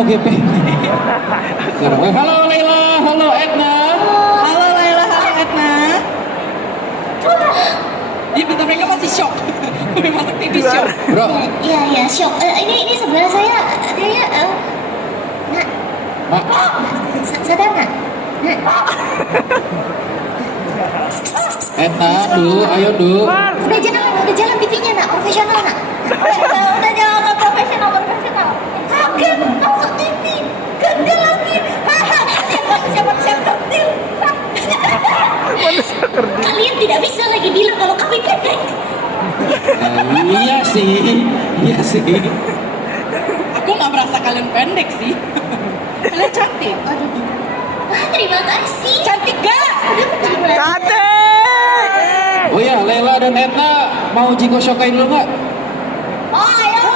mau GP. Halo Laila, halo Edna. Halo Laila, halo Edna. Iya, bentar mereka masih shock. Udah masuk TV shock. Bro, Iya, shock. Ini sebelah saya ada ya. Nak, Mak, sadar nggak? Nak. Edna, ayo Du. Udah jalan TV-nya nak, profesional nak. Udah jalan profesional. Sakit, masuk TV, gede lagi. Siapa kerdil? Kalian tidak bisa lagi bilang kalau kami gede. Iya sih. Aku nggak merasa kalian pendek sih. Kalian cantik. Aduh, gitu. Terima kasih. Cantik gak? Oh ya, Laila dan Edna mau Jiko Shokai dulu nggak? Oh, ayo.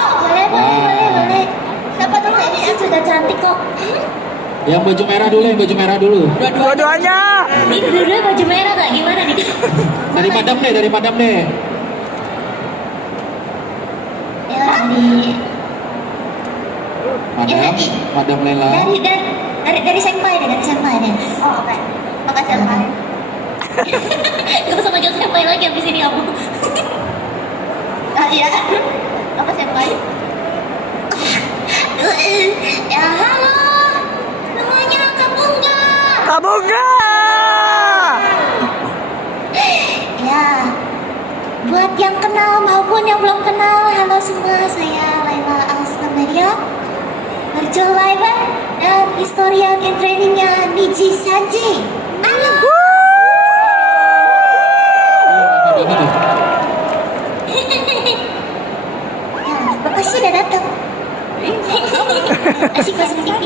Boleh. Siapa dulu ini yang sudah cantik kok? Yang baju merah dulu. Dua-duanya. Ini dulu baju merah gak? Gimana nih? Dari madam deh. Ya, Madam Laila. dari senpai deh. Oh, oke. Makasih senpai. Gak usah manggil senpai lagi abis ini kamu. Iya. Apa senpai? Ya halo. Namanya Kabunga. Ya. Buat yang kenal maupun yang belum kenal, halo semua, saya Laila Alsamaria. Berjolaiban dan historian and trainingnya Niji Sanji. Halo. Ya, makasih udah datang. Asik masuk TV.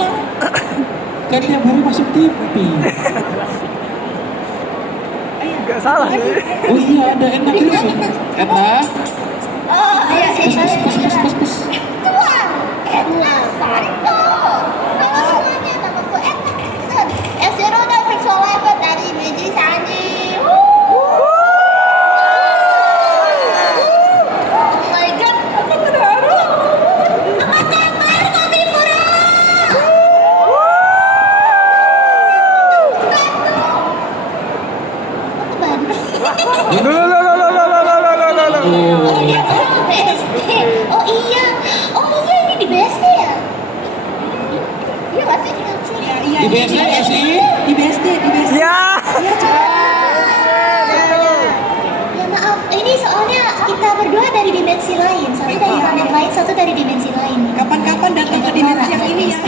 Kan dia baru masuk TV. Gak salah. Oh iya, ada Edna dulu. Edna. Oh, iya, Pus. Tuang. Edna Santo. Halo semuanya, namaku Edna Kristen. S0 dan Berjolaiban dari Niji Sanji. Oh my god, aku terharu. Apa kopi pura? Oh, BSD. Oh iya, ini di BSD ya? Iya nggak sih? Iya. Di BSD sih. Di BSD. Ya. Iya, coba. Ya maaf, ini soalnya kita berdua dari dimensi lain. Satu dari planet lain, satu dari dimensi lain. Kapan-kapan datang ke dimensi yang ini ya.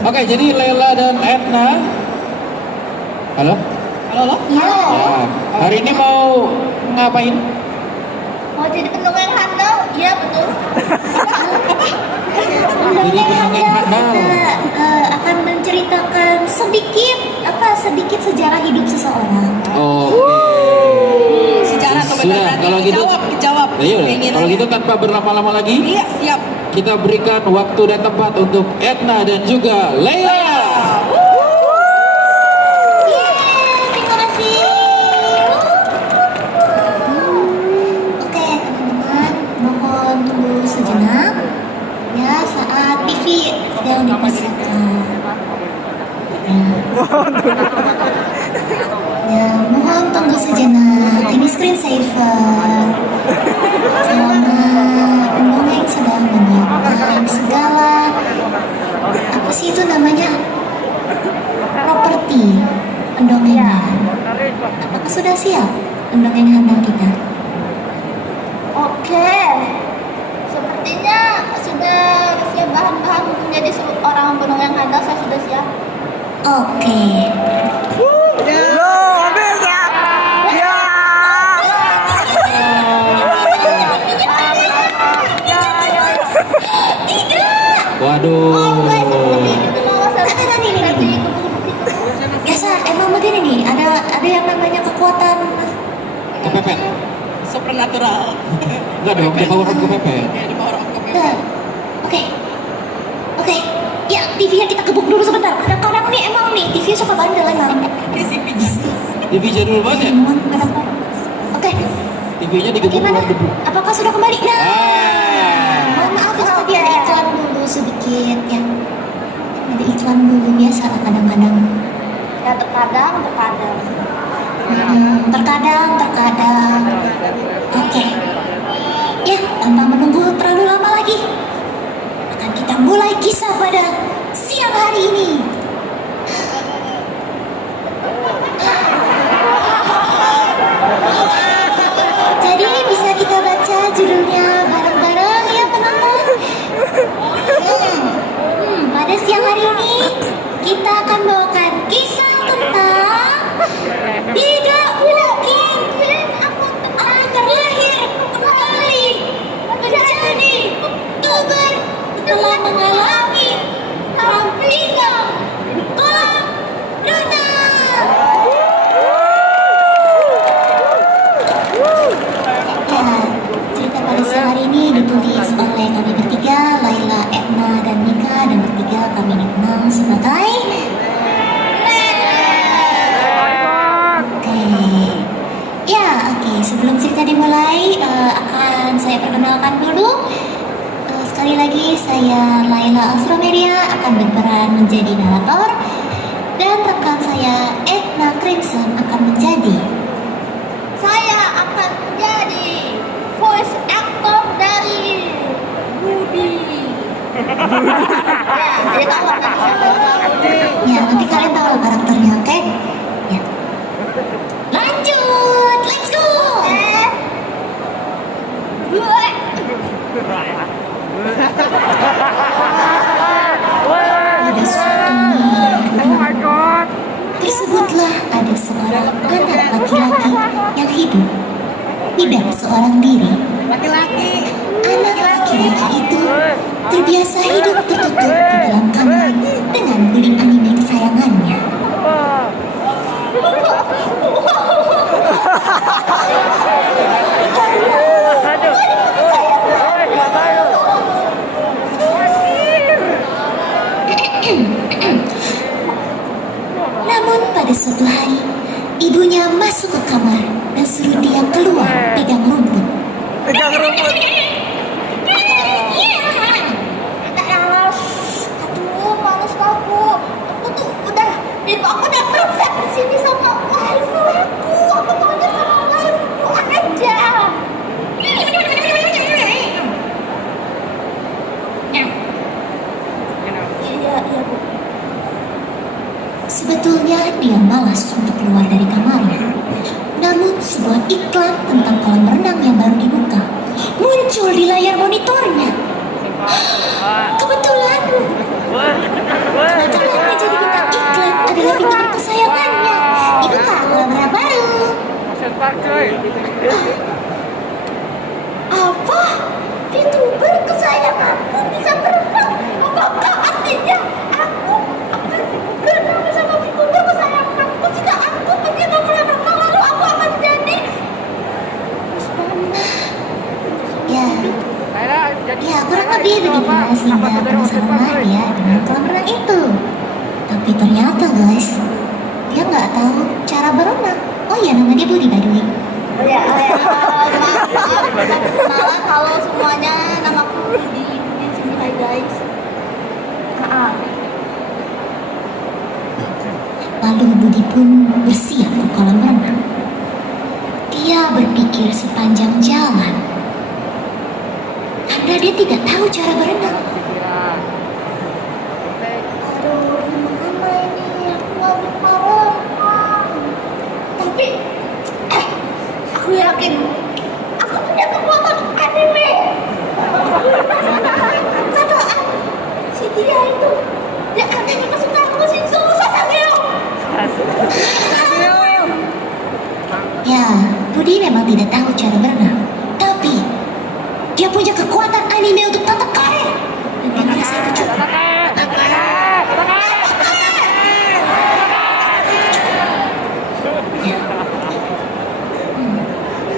Oke, jadi Laila dan Edna. Halo? Halo lo? Ya, Ya, hari ini mau ngapain? mau jadi pendongeng handal? Iya betul. Jadi pendongeng handal. Akan menceritakan sedikit sejarah hidup seseorang. Oke. Sejarah atau Sudah, benar kalau gitu. Dijawab. Ayo, Keinginannya. kalau gitu tanpa berlama-lama lagi, Iya, siap. kita berikan waktu dan tempat untuk Edna dan juga Laila. Terima kasih. Oke teman-teman, mohon tunggu sejenak. Ya, saat TV sedang dipasangkan. Ya, mohon tunggu sejenak. Ini screensaver. Selama pendongeng sedang menyiapkan segala apa sih itu namanya? Properti pendongengan. Apakah sudah siap pendongeng handal kita? Oke. Sepertinya sudah siap bahan-bahan menjadi seorang pendongeng handal. Saya sudah siap. Oke. Loh, bisa. Ya. Waduh. Biasa emang begini nih, ada yang namanya kekuatan. Kepepet. Supernatural. Enggak dong, dia power up kepepet. Ya, di power of kepepet. Nah, Oke. Ya, TV-nya kita gebuk dulu sebentar. Kadang-kadang nih emang nih TV suka bandel emang. Ini si Pija. TV jadul banget. Oke. TV-nya digebuk Bagaimana? gebuk. Apakah sudah kembali? Nah, Ah. mohon maaf itu tadi ada iklan dulu sedikit ya. Ada iklan dulu biasa lah kadang-kadang. Ya terkadang. Terkadang. Oke. Ya, tanpa menunggu terlalu lama lagi, akan kita mulai kisah pada siang hari ini. Jadi bisa kita baca judulnya bareng-bareng ya penonton. Pada siang hari ini kita akan bawakan kisah tentang tidak mungkin aku terlahir kembali menjadi YouTuber setelah mengalami trampolina kolam renang. Ya, cerita pada siang hari ini ditulis oleh kami bertiga, Laila, Etna, dan Nika, dan bertiga kami dikenal sebagai Oke. Sebelum cerita dimulai, akan saya perkenalkan dulu. Sekali lagi, saya Laila Asromeria akan berperan menjadi narator, dan rekan saya Etna Crimson akan menjadi voice actor dari Budi. Ya, jadi tahu nanti. Ya, nanti kalian tahu karakternya, oke? Ya. Lanjut, let's go. Ada suatu malam, tersebutlah ada seorang anak laki-laki yang hidup tidak seorang diri. Anak laki-laki itu terbiasa hidup tertutup di dalam kamar dengan guling anime kesayangannya. Namun pada suatu hari, ibunya masuk ke kamar dan suruh dia keluar pegang rumput. Aduh, males aku. Aku tuh udah perfect di sini sama waifu aku. Aku maunya sama waifu aja. Iya, Bu. Sebetulnya dia malas untuk keluar dari kamarnya. Namun sebuah iklan tentang kolam renang yang baru dibuka muncul di layar monitornya. Kebetulan menjadi bintang iklan adalah VTuber kesayangannya. Dibuka kolam renang baru. Apa? VTuber kesayanganku bisa berenang? Apakah artinya aku akan berenang bersama VTuber kesayanganku? Jika aku pergi ke kolam renang, lalu aku akan jadi Ya, kurang lebih begitulah sehingga penasaran ya dengan kolam renang itu. Tapi ternyata guys, dia nggak tahu cara berenang. Oh iya, namanya Budi by the way. malah kalau semuanya namaku di sini, hai guys. Lalu Budi pun bersiap ke kolam renang. Dia berpikir sepanjang jalan karena dia tidak tahu cara berenang. Aduh, gimana ini? Aku mau berenang. Tapi, aku yakin aku punya kekuatan anime. Kata si dia itu, dia anime kesukaanku si Sasageo. Ya, Budi memang tidak tahu cara berenang, tapi dia punya kekuatan anime untuk tatap karet. Dan dia merasa itu cukup.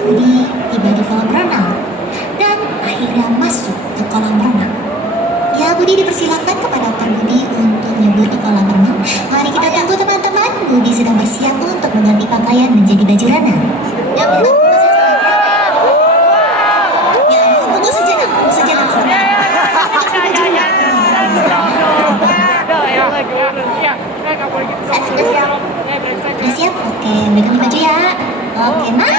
Budi tiba di kolam renang dan akhirnya masuk ke kolam renang. Ya, Budi dipersilakan kepada Dr. Budi untuk nyebur di kolam renang. Mari kita tunggu teman-teman. Budi sedang bersiap untuk mengganti pakaian menjadi baju renang. Ya, tunggu saja. Tunggu saja sebentar. Oke, megang baju ya. Oke, nah.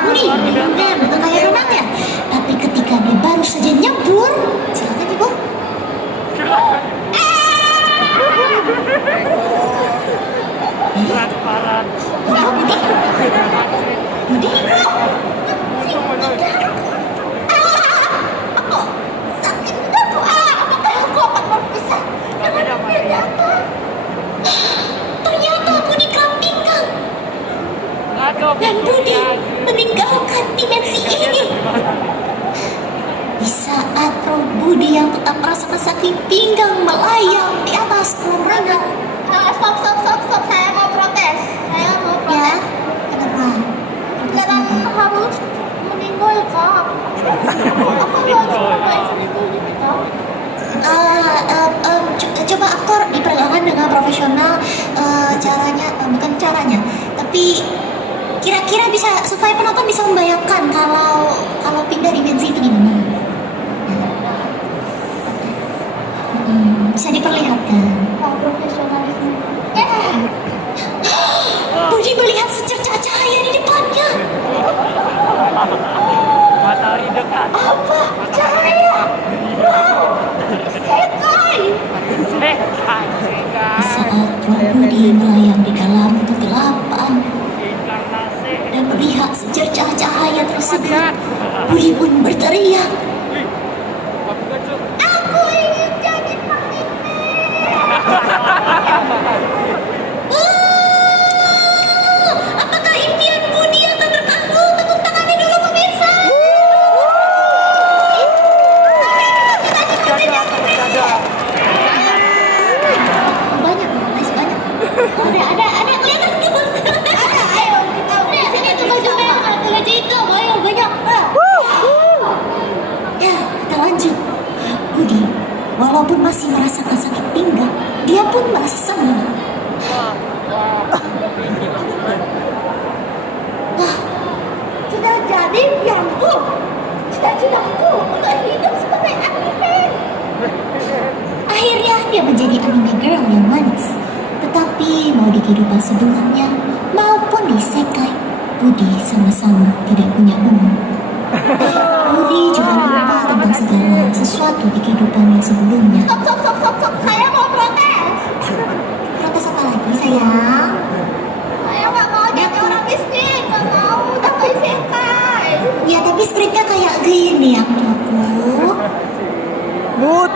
Budi, bukan kayak renangnya. Tapi ketika dia baru saja nyebur, silakan ibu. Budi. Budi. Sakit betul tuh. Apakah aku akan berpisah dengan dia jatuh? Ternyata Budi kram pinggang. Dan Budi meninggalkan dimensi ini. Di saat roh Budi yang tetap merasakan sakit pinggang melayang di atas kolam renang. Stop. Saya mau protes. Ya, kenapa? Jangan harus meninggalkan. Aku harus bermain seperti itu. Coba aktor diperlakukan dengan profesional. Caranya bukan caranya, tapi kira-kira bisa supaya penonton bisa membayangkan kalau pindah dimensi itu gimana. Bisa diperlihatkan. Profesionalisme. Budi melihat secercah cahaya di depannya. Matahari dekat. Apa? Cahaya. Wow. Sekai. Di saat roh Budi melayang di dalam kegelapan dan melihat secercah cahaya tersebut, Budi pun berteriak. Aku ingin jadi pemimpin. Apakah impian Budi akan terkabul? Tepuk tangannya dulu pemirsa. Banyak, masih banyak. Ada kelihatan tuh. Ayo kita Ini tuh baju itu, ayo banyak. Ya, kita lanjut. Budi, walaupun masih merasakan sakit pinggang, dia pun merasa senang. sudah jadi impianku. Cita-citaku untuk hidup sebagai anime. Akhirnya dia menjadi anime girl yang manis. Tetapi mau di kehidupan sebelumnya maupun di Sekai, Budi sama-sama tidak punya umur. Budi juga lupa tentang segala sesuatu di kehidupan yang sebelumnya. Stop. Saya mau protes. Protes apa lagi sayang? Saya nggak mau jadi orang miskin. Nggak mau dapat sekai. Ya tapi skripnya kayak gini aku. But.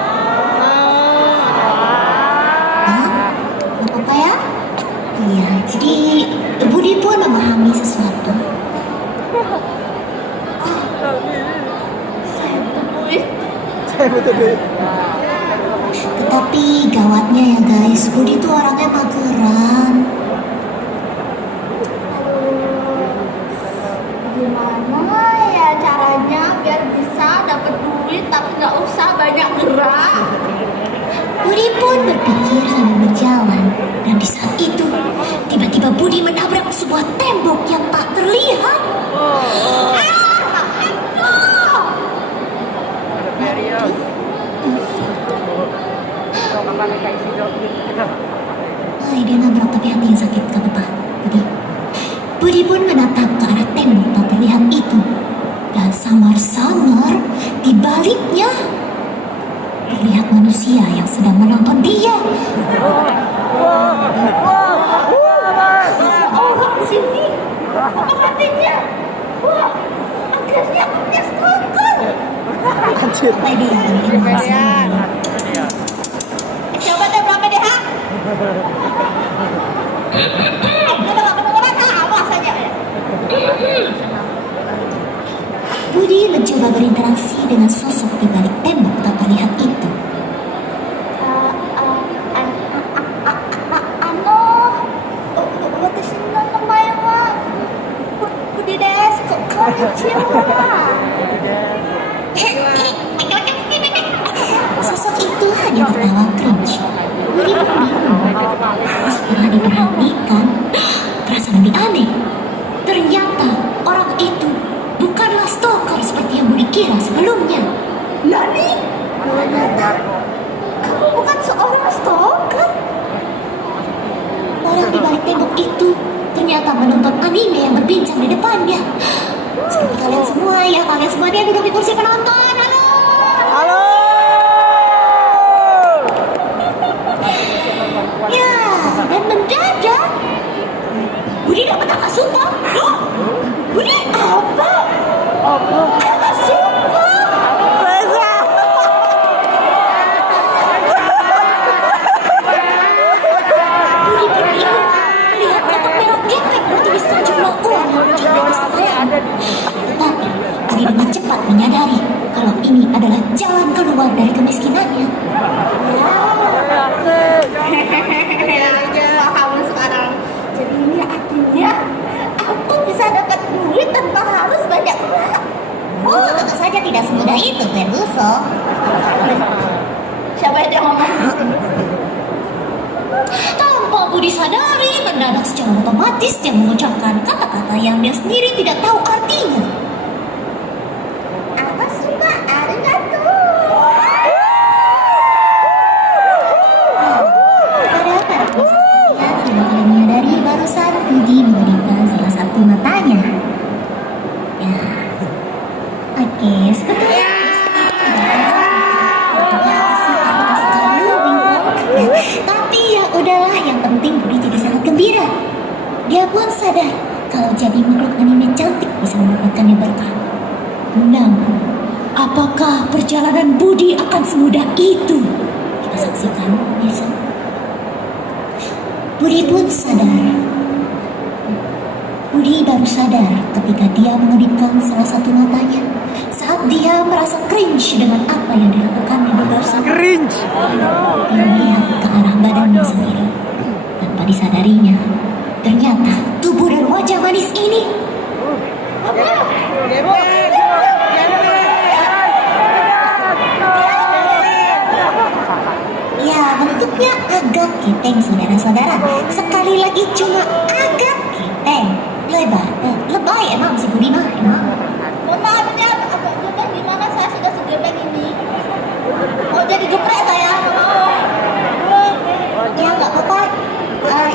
Gak apa-apa ya? Iya, jadi Budi pun memahami sesuatu. Saya butuh duit. Tetapi gawatnya ya guys, Budi tuh orangnya mageran. Gimana ya caranya biar bisa dapat duit tapi nggak usah banyak gerak? Budi pun berpikir sambil berjalan. Dan di saat itu, tiba-tiba Budi menabrak sebuah tembok yang tak terlihat. Dia nabrak tapi hati yang sakit gak apa-apa. Budi pun menatap ke arah tembok tak terlihat itu. Dan samar-samar di baliknya terlihat manusia yang sedang menonton dia. Orang di sini. Apa hatinya? Wah, akhirnya aku punya stalker. Anjir. Apa dia yang emosi? Coba deh berapa deh, ha? Awas saja ya. Budi mencoba berinteraksi dengan sosok di balik tembok tak terlihat itu. Sosok itu hanya tertawa cringe. Budi pun bingung. Setelah diperhatikan, terasa lebih aneh. Ternyata orang itu bukanlah stalker seperti yang Budi kira sebelumnya. Nani? Ternyata kamu bukan seorang stalker. di balik tembok itu ternyata menonton anime yang berbincang di depannya. Seperti kalian semua dia duduk di kursi penonton. Halo. Halo. Ya, dan mendadak Budi dapat kakak suka. Budi apa? Kakak suka. Reza. Budi bingung melihat kotak merah gepek bertuliskan jumlah uang yang muncul di atas kepala. Tetapi Budi dengan cepat menyadari kalau ini adalah jalan keluar dari kemiskinannya. Kamu sekarang. Jadi ini artinya aku bisa dapat duit tanpa harus banyak gerak. Oh, tentu saja tidak semudah itu, Ferguso. Siapa yang ngomong? Tanpa Budi sadari, mendadak secara otomatis dia mengucapkan kata-kata yang dia sendiri tidak tahu artinya. Aku suka arigato. Pada proses kalian tidak akan menyadari barusan Budi mengeringkan salah satu matanya. Ya, oke, sebetulnya tapi ya udahlah, yang penting Budi jadi sangat gembira. Dia pun sadar kalau jadi makhluk anime cantik bisa mendapatkannya berkah. Namun, apakah perjalanan Budi akan semudah itu? Kita saksikan, pemirsa. Budi pun sadar. Budi baru sadar ketika dia mengedipkan salah satu matanya saat dia merasa cringe dengan apa yang dilakukannya barusan. Cringe. Dia melihat ke arah badannya sendiri. Tanpa disadarinya, ternyata tubuh dan wajah manis ini ya bentuknya agak keteng, saudara-saudara. Sekali lagi cuma agak keteng. Lebay emang si Budi mah emang. Mohon maaf ini agak geprek, gimana saya sudah segeprek ini. Oh jadi geprek saya. Ya nggak apa-apa.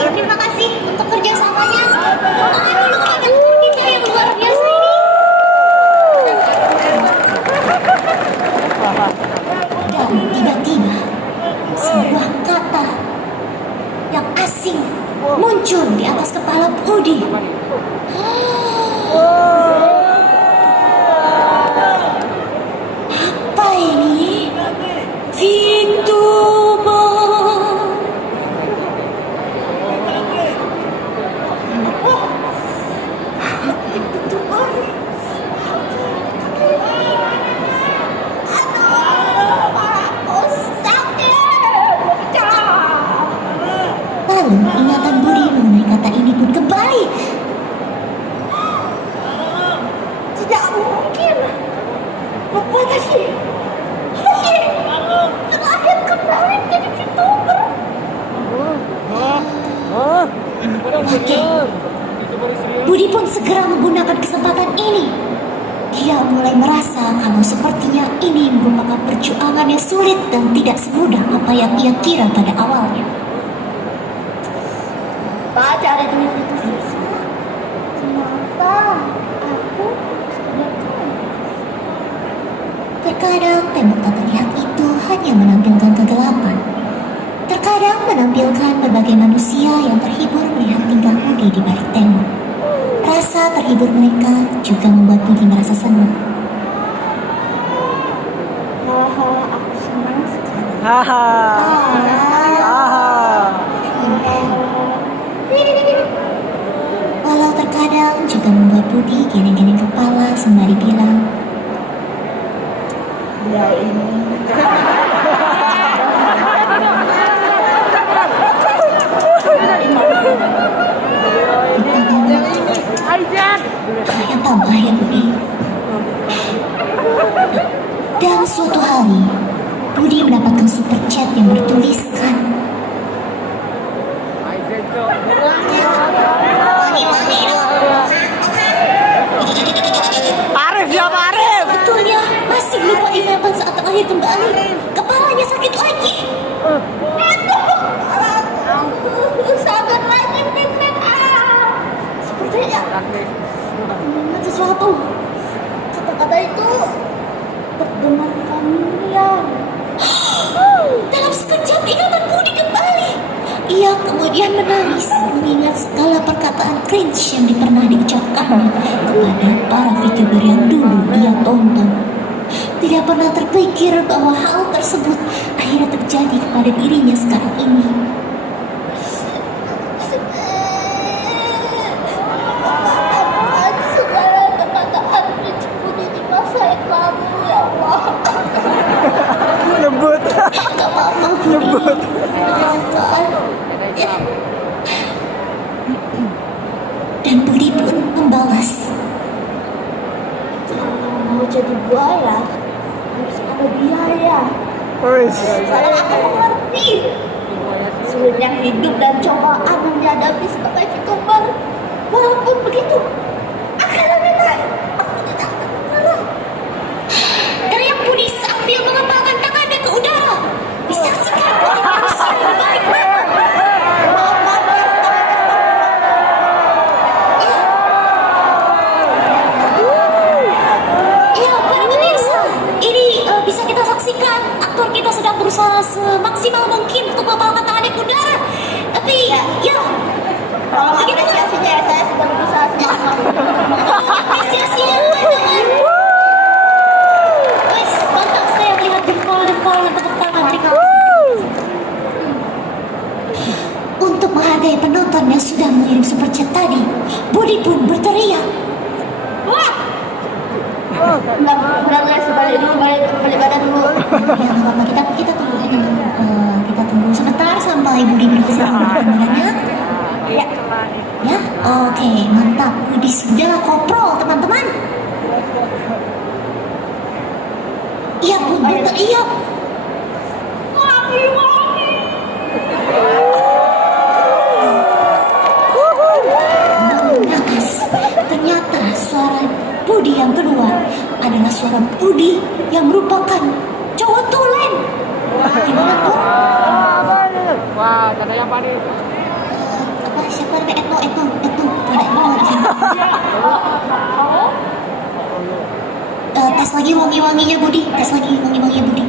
Ya terima kasih untuk kerjasamanya. Aduh, kayaknya kita yang luar biasa ini. Dan tiba-tiba sebuah kata yang asing muncul di atas kepala Budi. Apa ini? VTuber. Lalu ingatan Budi mengenai kata ini pun kembali. Tidak mungkin. Apa sih? Terakhir kembali menjadi VTuber. Oke. Budi pun segera menggunakan kesempatan ini. Dia mulai merasa kalau sepertinya ini merupakan perjuangan yang sulit dan tidak semudah apa yang ia kira pada awalnya. Pak, cari duit itu susah. Kenapa aku sudah tahu? Terkadang tembok tak terlihat itu hanya menampilkan kegelapan. Terkadang menampilkan berbagai manusia yang terhibur melihat tingkah Budi di balik tembok. Rasa terhibur mereka juga membuat Budi merasa senang. Haha, aku senang sekali. Haha. Haha. Walau terkadang juga membuat Budi geleng-geleng kepala sembari bilang, Ya ini. ternyata bahaya Budi. Dan suatu hari, Budi mendapatkan super chat yang bertuliskan, Arif siapa Arif? betulnya masih lupa ingatan saat terakhir kembali. Kepalanya sakit lagi. Sabar lagi, mengingat sesuatu. Kata-kata itu terdengar familiar. Dalam sekejap ingatan Budi kembali. Ia kemudian menangis mengingat segala perkataan cringe yang pernah diucapkannya kepada para VTuber yang dulu ia tonton. Tidak pernah terpikir bahwa hal tersebut akhirnya terjadi kepada dirinya sekarang ini. Maafkan segala kata-kata cringe Budi di masa yang lalu, ya Allah. Nyebut. Gak apa-apa Budi. Maafkan. Dan Budi pun membalas. Mau jadi buaya harus ada biaya. Wis. Saya akan mengerti. Sulitnya hidup dan cobaan yang dihadapi sebagai VTuber. Walaupun begitu, akhirnya memang aku tidak akan menyerah. Teriak Budi sambil mengepalkan tangannya ke udara. Disaksikan oleh manusia yang balik mana. Ya, para pemirsa, ini bisa kita saksikan aktor kita sedang berusaha semaksimal mungkin untuk mengepalkan tangannya ke udara. Tapi ya, Kalau apresiasinya ya, saya sudah berusaha semaksimal. apresiasinya teman-teman. Wes, mantap saya melihat jempol-jempol dan tepuk tangan. Terima kasih. Untuk menghargai penonton yang sudah mengirim super chat tadi, Budi pun berteriak. Wah! Bentar guys, balik badan dulu. Ya, nggak apa-apa, kita tunggu ini dulu. Kita tunggu sebentar sampai Budi berhasil kameranya. Ya. Ya, oke, mantap. Budi sudah koprol, teman-teman. Iya, Bud, berteriak. Nakas. Ternyata suara Budi yang keluar adalah suara Budi yang merupakan cowok tulen. Gimana tuh? Wah, katanya apa nih? Apa siapa ada Etno ada tes lagi wangi-wanginya Budi, tes lagi wangi-wanginya Budi.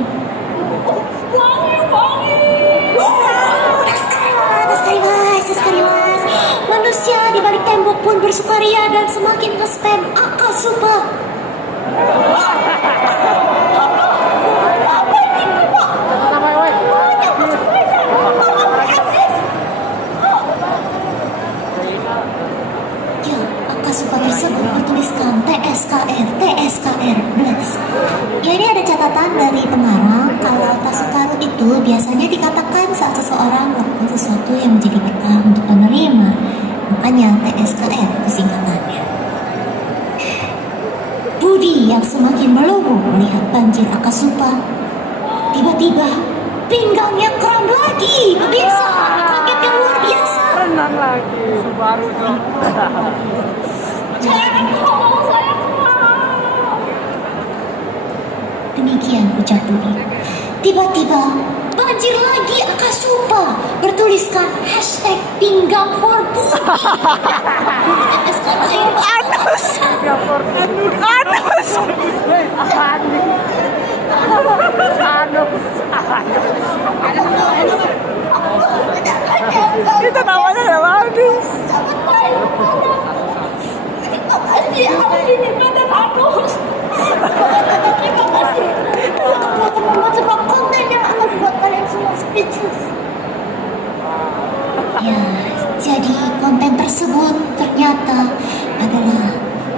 Tes kali mas. Manusia di balik tembok pun bersukaria dan semakin nge-spam akal super. Ya, angka super tersebut bertuliskan TSKR blast. Ya, ini ada catatan dari pengarang kalau angka karut itu biasanya dikatakan saat seseorang melakukan sesuatu yang menjadi berkah untuk penerima. Makanya TSKR itu singkatannya. Budi yang semakin melongo melihat banjir Akasupa. Tiba-tiba pinggangnya kram lagi. Pemirsa, kaget yang luar biasa. Renang lagi. Baru dong. Demikian ucap Budi. Tiba-tiba banjir lagi Akasupa bertuliskan hashtag pinggang for Budi. Anus. Kita namanya ya bagus. Terima kasih, aku ini badan anus. Terima kasih. Aku akan membuat sebuah konten yang akan membuat kalian semua speechless. Ya, jadi konten tersebut ternyata adalah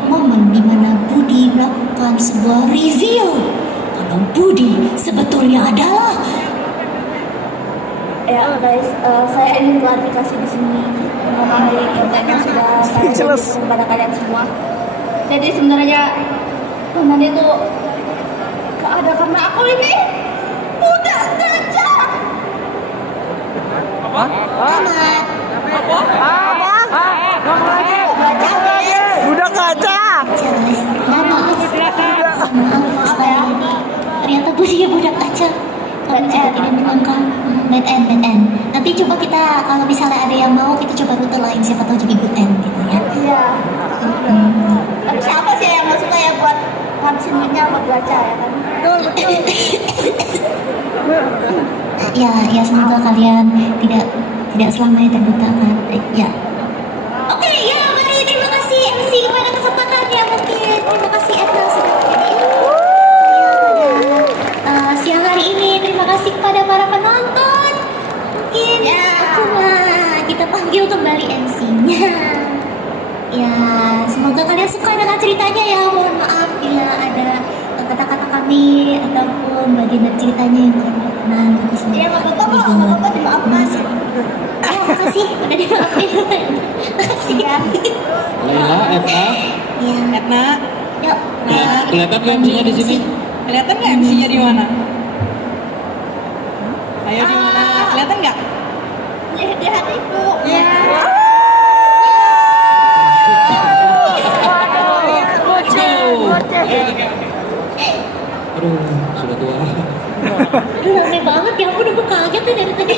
momen di mana Budi melakukan sebuah review kalau Budi sebetulnya adalah Ya guys, saya ingin klarifikasi di sini mengenai konten yang sudah saya Speechless. berikan kepada kalian semua. Jadi sebenarnya konten itu ada karena aku ini budak gajah. Amat. Budak kaca. Jelas. Maaf sekali lagi. Ternyata Budinya budak kaca. Kami juga tidak menyangka. Bad end. Nanti coba kita kalau misalnya ada yang mau kita coba rute lain siapa tahu jadi good end gitu ya. Iya. semuanya membaca ya kan. Ya semoga kalian tidak selamanya terbutakan. Ya. Oke, ya mari terima kasih MC kepada kesempatannya mungkin. Terima kasih Edna sudah menjadi saya pada siang hari ini. Terima kasih kepada para penonton. Mungkin aku kita panggil kembali MC-nya. Ya, semoga kalian suka dengan ceritanya ya. Mohon maaf bila ada kata-kata kami ataupun bagian dari ceritanya yang kurang berkenan. Ya nggak apa-apa kok, nggak apa-apa, dimaafkan. Makasih, udah dimaafin. Makasih ya. Laila, Edna, Ya, Edna, yuk. kelihatan nggak MC-nya di sini? kelihatan nggak MC-nya di mana? Ayo di mana? Kelihatan nggak? Di hatiku. Aduh, sudah tua. Aduh, rame banget ya, aku udah kaget tuh dari tadi.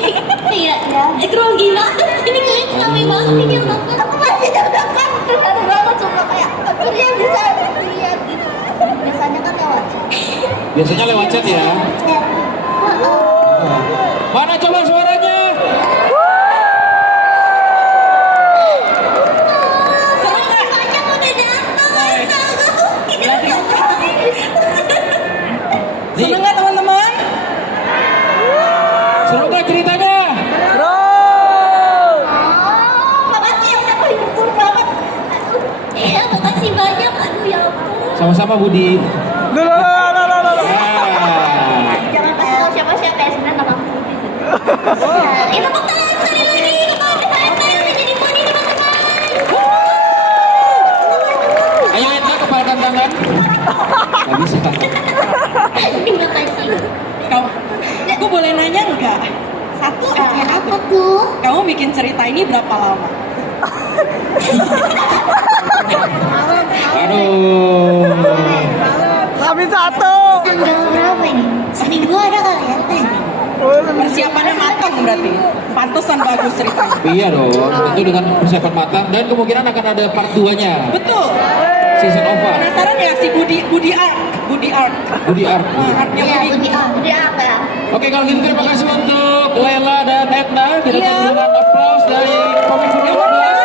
Kayak grogi banget. Ini kalian rame banget ini yang nonton. Aku masih deg-degan, benar banget suka kayak akhirnya bisa lihat gitu. Biasanya kan lewat chat. Biasanya lewat chat ya. Mana coba suaranya? Banyak udah datang, astaga. Seneng nggak teman-teman? Seru nggak ceritanya? Makasih yang udah menghibur banget. Iya, makasih banyak. Aduh ya ampun. Sama-sama Budi. Jangan kasih tahu siapa-siapa ya, sebenarnya nama aku Budi. Nah, itu tepuk tangan sekali lagi kepada Edna yang udah jadi poni teman-teman. Ayo Edna, kepalkan tangan. Gak bisa. Terima kasih. Aku boleh nanya nggak? Satu Tanya aja. apa tuh? Kamu bikin cerita ini berapa lama? Aduh. Kami satu. Tanggal berapa ini? Seminggu ada kali ya? Persiapannya matang berarti. Pantesan bagus ceritanya. Iya dong, tentu dengan persiapan matang dan kemungkinan akan ada part 2-nya. Betul. Season of Fun. Penasaran ya si Budi Art? Budi Art. Artnya Iya, Budi. Dia apa ya? Oke, kalau gitu terima kasih untuk Lela dan Edna. Kita Iya. tunggu dengan aplaus dari Komik Furu 14.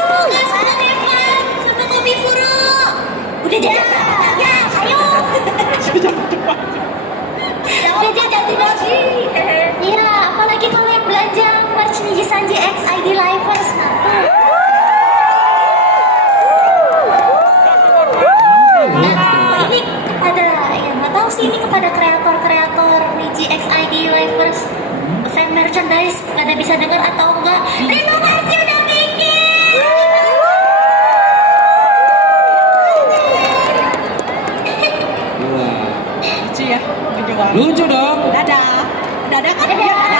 Semoga sangat hebat sama Komi Furo. Udah jajan? Ya, ayo. Udah jajan lagi. Iya, apalagi kalau yang belanja merch Niji Sanji X ID Livers. Ini kepada, ya nggak tahu sih ini kepada kreator-kreator Niji X ID Livers fan merchandise, pada bisa dengar atau enggak. Terima kasih udah bikin. Wah. Lucu ya. Lucu banget. Lucu dong. Dadah. Dadah kan? Dadah.